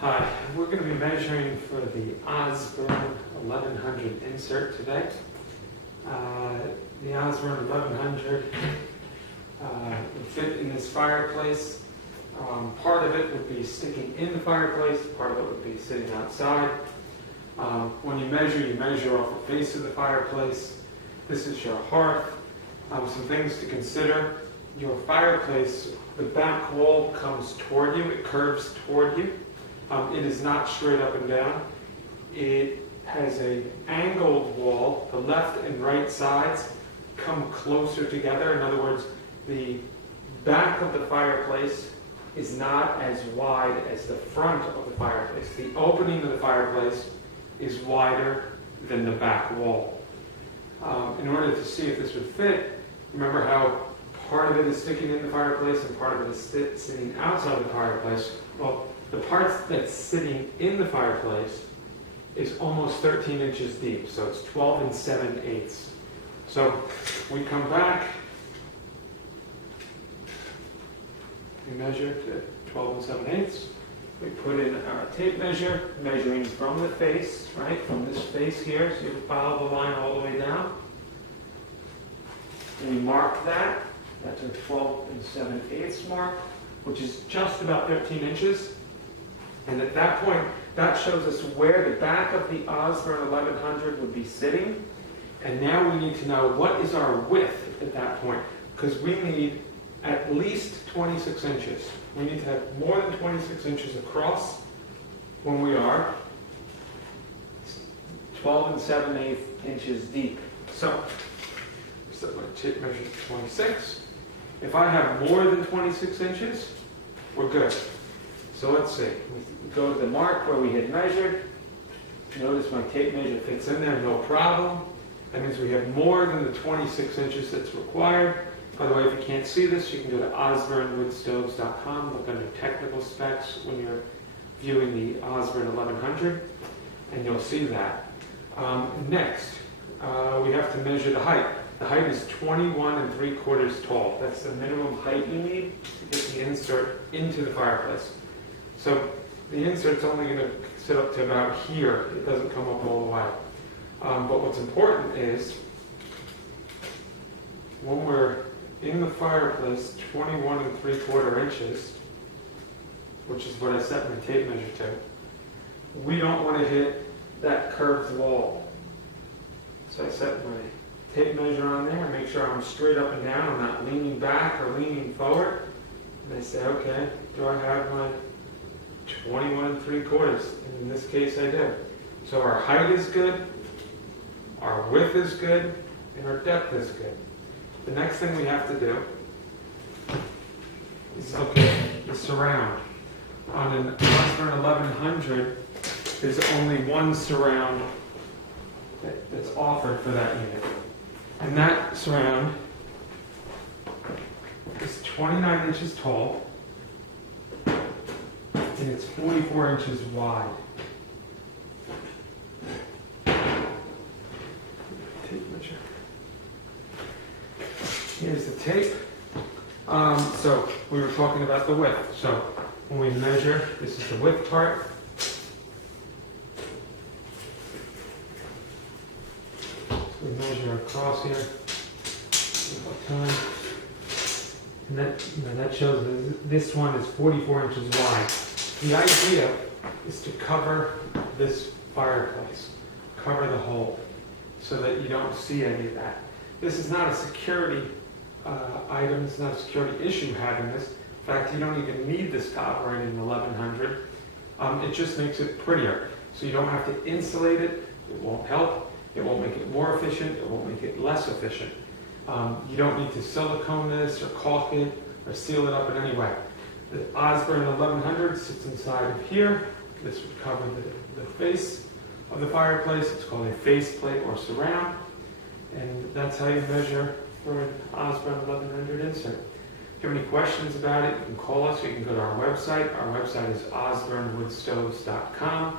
Hi, we're going to be measuring for the Osburn 1100 insert today. The Osburn 1100 would fit in this fireplace. Part of it would be sticking in the fireplace, part of it would be sitting outside. When you measure off the face of the fireplace. This is your hearth. Some things to consider. Your fireplace, the back wall comes toward you, it curves toward you. It is not straight up and down. It has an angled wall. The left and right sides come closer together. In other words, the back of the fireplace is not as wide as the front of the fireplace. The opening of the fireplace is wider than the back wall. In order to see if this would fit, remember how part of it is sticking in the fireplace and part of it is sitting outside the fireplace. Well, the part that's sitting in the fireplace is almost 13 inches deep, so it's 12 7/8. So we come back, we measure to 12 7/8. We put in our tape measure, measuring from the face, right, from this face here, so you follow the line all the way down. And we mark that. That's a 12 7/8 mark, which is just about 13 inches. And at that point, that shows us where the back of the Osburn 1100 would be sitting. And now we need to know what is our width at that point, because we need at least 26 inches. We need to have more than 26 inches across when we are 12 7/8 inches deep. So my tape measure is 26. If I have more than 26 inches, we're good. So let's see. We go to the mark where we had measured. Notice my tape measure fits in there, no problem. That means we have more than the 26 inches that's required. By the way, if you can't see this, you can go to osburnwoodstoves.com, look under technical specs when you're viewing the Osburn 1100, and you'll see that. Next, we have to measure the height. The height is 21 3/4 tall. That's the minimum height you need to get the insert into the fireplace. So the insert's only going to sit up to about here. It doesn't come up all the way. But what's important is when we're in the fireplace 21 3/4 inches, which is what I set my tape measure to, we don't want to hit that curved wall. So I set my tape measure on there, make sure I'm straight up and down, I'm not leaning back or leaning forward. And I say, okay, do I have my 21 3/4? And in this case I do. So our height is good, our width is good, and our depth is good. The next thing we have to do is look at the surround. On an Osburn 1100, there's only one surround that's offered for that unit. And that surround is 29 inches tall, and it's 44 inches wide. Tape measure. Here's the tape. So we were talking about the width. So when we measure, this is the width part. We measure across here, and that shows that this one is 44 inches wide. The idea is to cover this fireplace, cover the hole, so that you don't see any of that. This is not a security item, it's not a security issue having this. In fact, you don't even need this to operate in 1100. It just makes it prettier. So you don't have to insulate it, it won't help. It won't make it more efficient, it won't make it less efficient. You don't need to silicone this or caulk it or seal it up in any way. The Osburn 1100 sits inside of here. This would cover the face of the fireplace. It's called a face plate or surround. And that's how you measure for an Osburn 1100 insert. If you have any questions about it, you can call us or you can go to our website. Our website is osburnwoodstoves.com.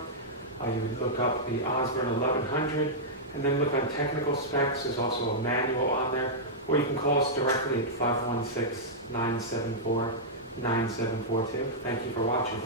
You would look up the Osburn 1100. And then look on technical specs. There's also a manual on there. Or you can call us directly at 516-974-9742. Thank you for watching.